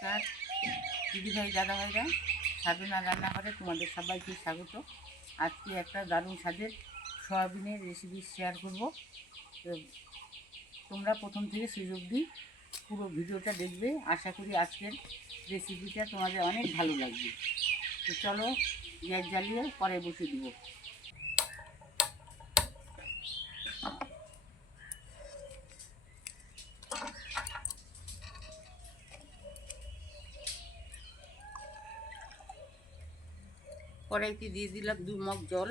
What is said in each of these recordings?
নমস্কার দিদিভাই দাদাভাইরা, সাধনা রান্নাঘরে তোমাদের সবাইকে স্বাগত। আজকে একটা দারুণ স্বাদের সয়াবিনের রেসিপি শেয়ার করব। তো তোমরা প্রথম থেকে শেষ অবধি পুরো ভিডিওটা দেখবে। আশা করি আজকের রেসিপিটা তোমাদের অনেক ভালো লাগবে। তো চলো গ্যাস জ্বালিয়ে পরে বসিয়ে দেবো। কড়াইতে দিয়ে দিলাম 2 মগ জল।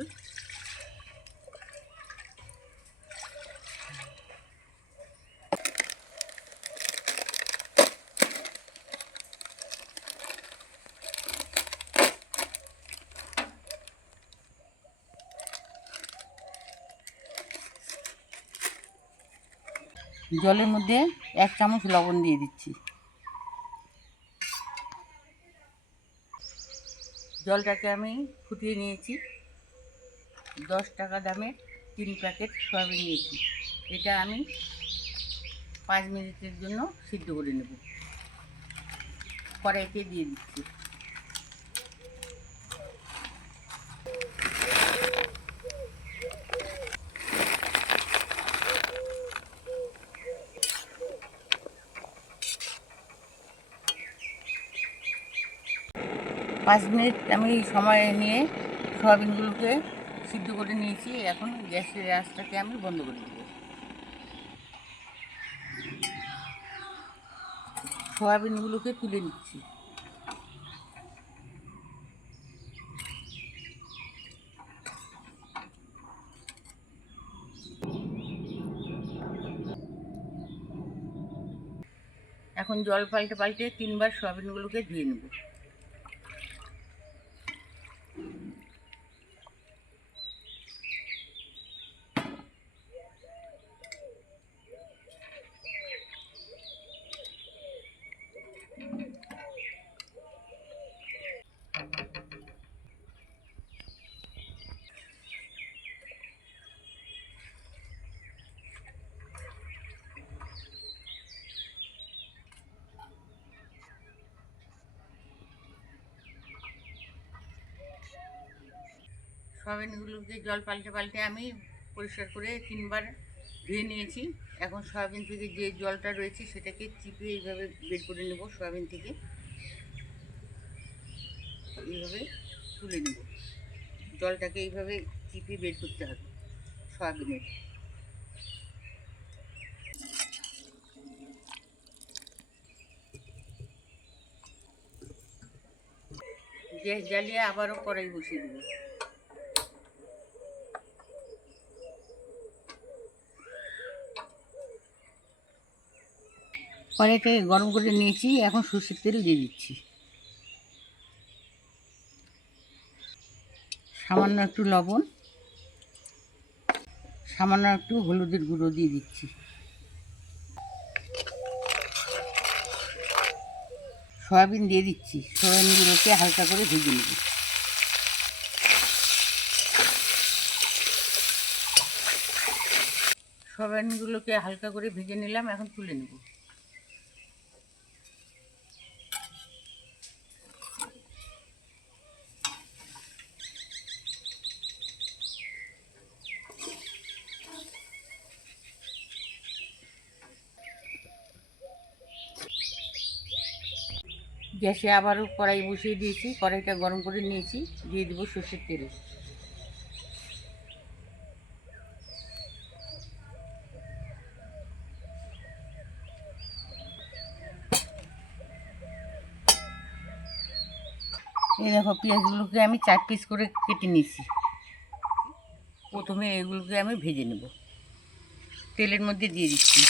জলের মধ্যে 1 চামচ লবণ দিয়ে দিচ্ছি। জলটাকে আমি ফুটিয়ে নিয়েছি। 10 টাকা দামের 3 প্যাকেট সয়াবিন নিয়েছি। এটা আমি 5 মিনিটের জন্য সিদ্ধ করে নেব। কড়াইতে দিয়ে দিচ্ছি। পাঁচ মিনিট আমি সময় নিয়ে সয়াবিনগুলোকে সিদ্ধ করে নিয়েছি। এখন গ্যাসের আঁচটাকে আমি বন্ধ করে দেব। সয়াবিনগুলোকে তুলে নিচ্ছি। এখন জল পাল্টে পাল্টে 3 বার সয়াবিনগুলোকে ধুয়ে নেব। সয়াবিনগুলোকে জল পাল্টে পাল্টে আমি পরিষ্কার করে 3 বার ধুয়ে নিয়েছি। এখন সয়াবিন থেকে যে জলটা রয়েছে সেটাকে চিপে এইভাবে বের করে নেব। সয়াবিন থেকে এইভাবে তুলে নেব। জলটাকে এইভাবে চিপে বের করতে হবে সয়াবিনের। গ্যাস জ্বালিয়ে আবারও কড়াই বসিয়ে দেব। কড়াইটাকে গরম করে নিয়েছি। এখন সরষের তেল দিয়ে দিচ্ছি। সামান্য একটু লবণ, সামান্য একটু হলুদের গুঁড়ো দিয়ে দিচ্ছি। সয়াবিন দিয়ে দিচ্ছি। সয়াবিনগুলোকে হালকা করে ভেজে নেব। সয়াবিনগুলোকে হালকা করে ভেজে নিলাম। এখন তুলে নেব। গ্যাসে আবারও কড়াই বসিয়ে দিয়েছি। কড়াইটা গরম করে নিয়েছি। দিয়ে দেবো সর্ষের তেল। এই দেখো, পেঁয়াজগুলোকে আমি 4 পিস করে কেটে নিয়েছি। প্রথমে এগুলোকে আমি ভেজে নেব। তেলের মধ্যে দিয়ে দিচ্ছি।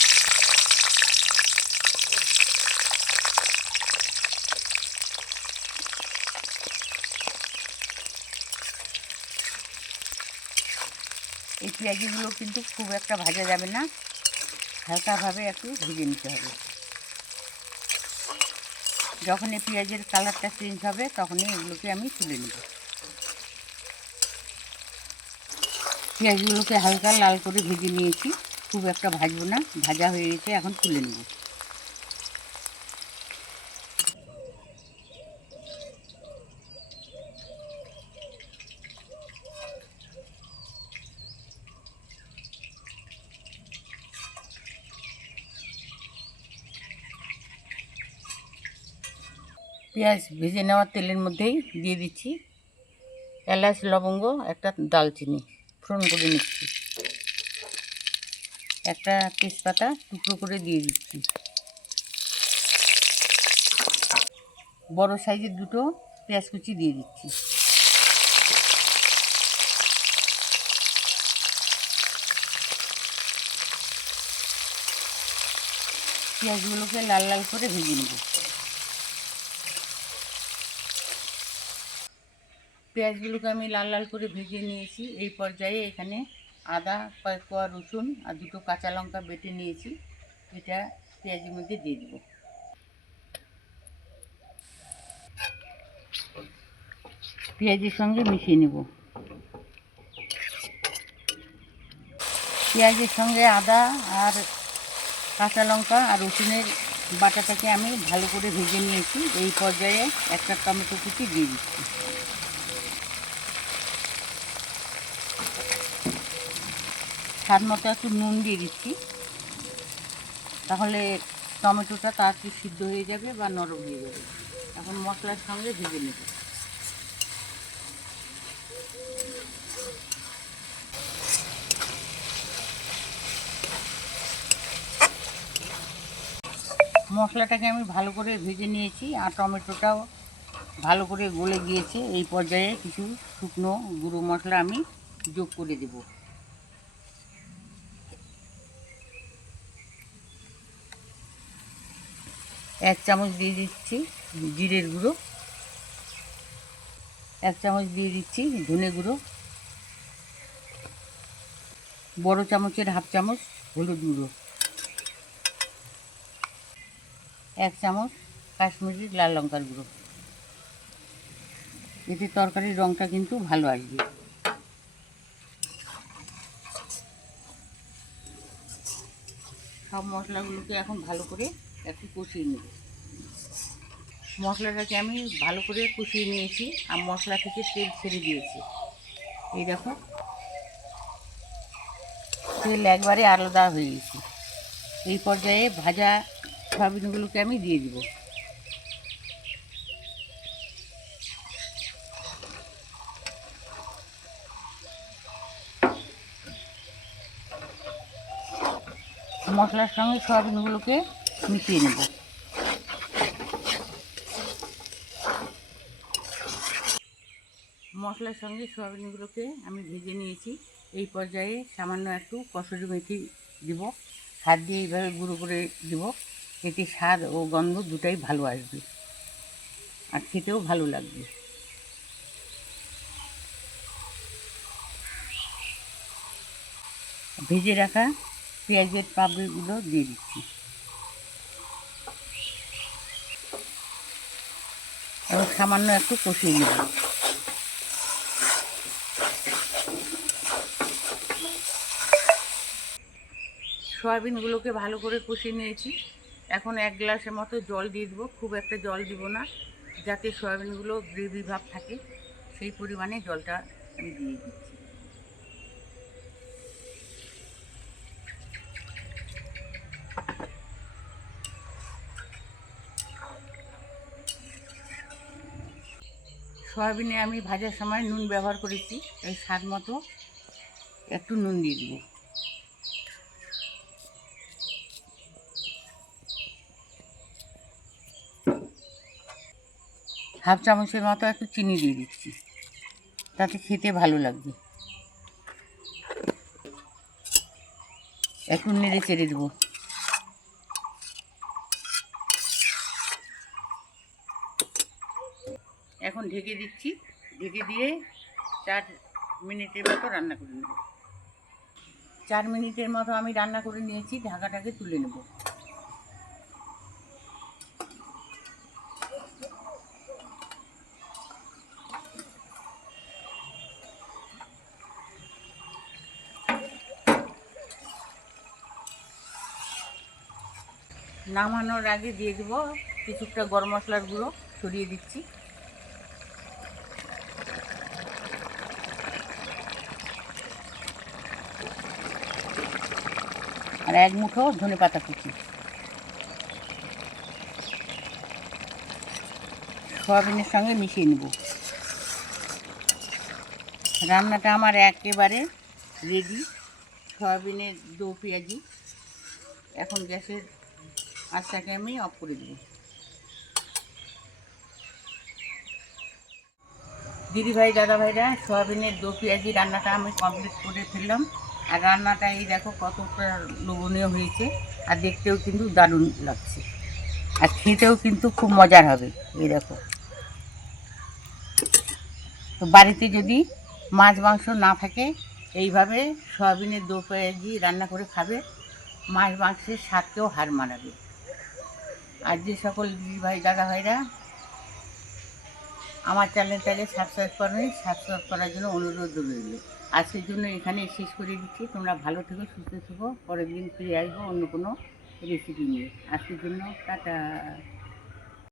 এই পেঁয়াজগুলো কিন্তু খুব একটা ভাজা যাবে না, হালকাভাবে একটু ভেজে নিতে হবে। যখন এই পেঁয়াজের কালারটা চেঞ্জ হবে তখনই এগুলোকে আমি তুলে নেব। পেঁয়াজগুলোকে হালকা লাল করে ভেজে নিয়েছি। খুব একটা ভাজবো না, ভাজা হয়ে গেছে। এখন তুলে নেব। পেঁয়াজ ভেজে নেওয়া তেলের মধ্যেই দিয়ে দিচ্ছি এলাচ, লবঙ্গ, একটা দালচিনি ফোড়ন করে নিচ্ছি। একটা তেজপাতা টুকরো করে দিয়ে দিচ্ছি। বড় সাইজের দুটো পেঁয়াজ কুচি দিয়ে দিচ্ছি। পেঁয়াজগুলোকে লাল লাল করে ভেজে নেব। পেঁয়াজগুলোকে আমি লাল লাল করে ভেজে নিয়েছি। এই পর্যায়ে এখানে আদা, কয়েক কোয়া রসুন আর দুটো কাঁচা লঙ্কা বেটে নিয়েছি, এটা পেঁয়াজের মধ্যে দিয়ে দেব। পেঁয়াজের সঙ্গে মিশিয়ে নেব। পেঁয়াজের সঙ্গে আদা আর কাঁচা লঙ্কা আর রসুনের বাটাটাকে আমি ভালো করে ভেজে নিয়েছি। এই পর্যায়ে একটা টমেটো কুচি দিয়ে দিচ্ছি। স্বাদ মতো একটু নুন দিয়ে দিচ্ছি, তাহলে টমেটোটা তাড়াতাড়ি সিদ্ধ হয়ে যাবে বা নরম হয়ে যাবে। এখন মশলার সঙ্গে ভেজে নেব। মশলাটাকে আমি ভালো করে ভেজে নিয়েছি আর টমেটোটাও ভালো করে গলে গিয়েছে। এই পর্যায়ে কিছু শুকনো গুঁড়ো মশলা আমি যোগ করে দেব। এক চামচ দিয়ে দিচ্ছি জিরের গুঁড়ো, এক চামচ দিয়ে দিচ্ছি ধনে গুঁড়ো, বড় চামচের হাফ চামচ হলুদ গুঁড়ো, এক চামচ কাশ্মীরি লাল লঙ্কার গুঁড়ো। এতে তরকারির রঙটা কিন্তু ভালো আসবে। সব মশলাগুলোকে এখন ভালো করে একটু কষিয়ে নেব। মশলাটাকে আমি ভালো করে কষিয়ে নিয়েছি আর মশলা থেকে তেল ছেড়ে দিয়েছি। এই দেখো তেল একবারে আলাদা হয়ে গেছে। এই পর্যায়ে ভাজা সয়াবিনগুলোকে আমি দিয়ে দিব। মশলার সঙ্গে সয়াবিনগুলোকে মিশিয়ে নেব। মশলার সঙ্গে সয়াবিনগুলোকে আমি ভেজে নিয়েছি। এই পর্যায়ে সামান্য একটু কসুরি মেথি দিব, হাত দিয়ে এইভাবে গুঁড়ো করে দিব। এতে স্বাদ ও গন্ধ দুটাই ভালো আসবে আর খেতেও ভালো লাগবে। ভেজে রাখা পেঁয়াজের পাপড়িগুলো দিয়ে দিচ্ছি এবং সামান্য একটু কষিয়ে নেব। সয়াবিনগুলোকে ভালো করে কষিয়ে নিয়েছি। এখন এক গ্লাসের মতো জল দিয়ে দেবো, খুব একটা জল দিব না, যাতে সয়াবিনগুলো গ্রেভি ভাব থাকে সেই পরিমাণে জলটা আমি দিয়ে দিচ্ছি। সয়াবিনে আমি ভাজার সময় নুন ব্যবহার করেছি, এই স্বাদ মতো একটু নুন দিয়ে দেবো। হাফ চামচের মতো একটু চিনি দিয়ে দিচ্ছি, তাতে খেতে ভালো লাগবে। একটু নেড়ে চেড়ে দেবো। এখন ঢেকে দিচ্ছি, ঢেকে দিয়ে 4 মিনিটের মতো রান্না করে নেব। 4 মিনিটের মতো আমি রান্না করে নিয়েছি, ঢাকাটাকে তুলে নেব। নামানোর আগে দিয়ে দেব কিছুটা গরম মশলার গুঁড়ো, ছড়িয়ে দিচ্ছি। আর এক মুঠো ধনেপাতা কুচি। সয়াবিনের সঙ্গে মিশিয়ে নেব। রান্নাটা আমার একেবারে রেডি। সয়াবিনের দো পেঁয়াজি। এখন গ্যাসের আঁচটাকে আমি অফ করে দেব। দিদিভাই দাদাভাইরা, সয়াবিনের দো পেঁয়াজি রান্নাটা আমি কমপ্লিট করে ফেললাম। আর রান্নাটা এই দেখো কতটা লোভনীয় হয়েছে, আর দেখতেও কিন্তু দারুণ লাগছে, আর খেতেও কিন্তু খুব মজার হবে। এই দেখো, তো বাড়িতে যদি মাছ মাংস না থাকে এইভাবে সয়াবিনের দো পেঁয়াজি রান্না করে খাবে, মাছ মাংসের স্বাদকেও হার মানাবে। আর যে সকল দিদিভাই দাদাভাইরা আমার চ্যানেলটাকে সাবস্ক্রাইব করেনি, সাবস্ক্রাইব করার জন্য অনুরোধ রইল। আজকের জন্য এখানে শেষ করে দিচ্ছি। তোমরা ভালো থেকো, সুস্থ থেকো। পরের দিন ফিরে আসবো অন্য কোনো রেসিপি নিয়ে। আজকের জন্য টাটা।